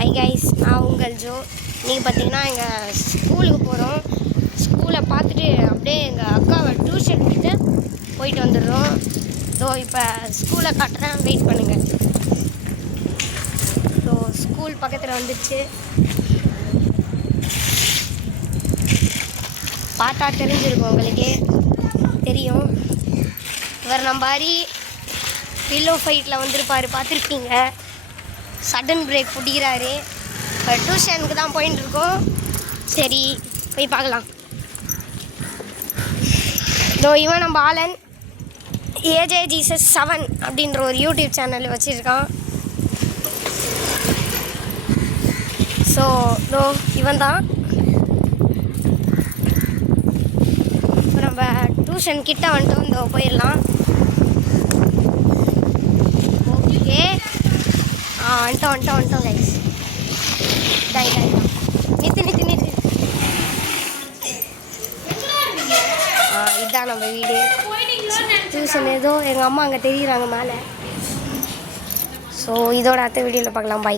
Hi guys, நான் உங்கள் Joe. நீங்கள் பார்த்தீங்கன்னா எங்கள் ஸ்கூலுக்கு போகிறோம். ஸ்கூலை பார்த்துட்டு அப்படியே எங்கள் அக்காவை டியூஷன் விட்டு போயிட்டு வந்துடுறோம். ஸோ இப்போ ஸ்கூலை காட்டுறேன், வெயிட் பண்ணுங்கள். ஸோ ஸ்கூல் பக்கத்தில் வந்துடுச்சு. பார்த்தா தெரிஞ்சிருக்கும், உங்களுக்கே தெரியும். இவர் நம்பாரி பில்லோ ஃபைட்டில் வந்திருப்பார், பார்த்துருப்பீங்க. சடன் பிரேக் பிடிக்கிறாரு. டியூஷனுக்கு தான் போயிட்டு இருக்கோம். சரி, போய் பார்க்கலாம். இதோ இவன் நம்ம ஆலன் ஏஜே ஜீசஸ் 7 அப்படின்ற ஒரு யூடியூப் சேனல் வச்சுருக்கான். ஸோ இதோ இவன் தான். இப்போ நம்ம டியூஷன் கிட்ட வந்துட்டோம். இதோ போயிடலாம். ஓகே, வந்துட்டோம் கைஸ். நித்து இதுதான் நம்ம வீடு. டியூஷன் ஏதோ எங்கள் அம்மா அங்கே தெரியுறாங்க மேலே. ஸோ இதோட அடுத்த வீடியோவில் பார்க்கலாம். பை.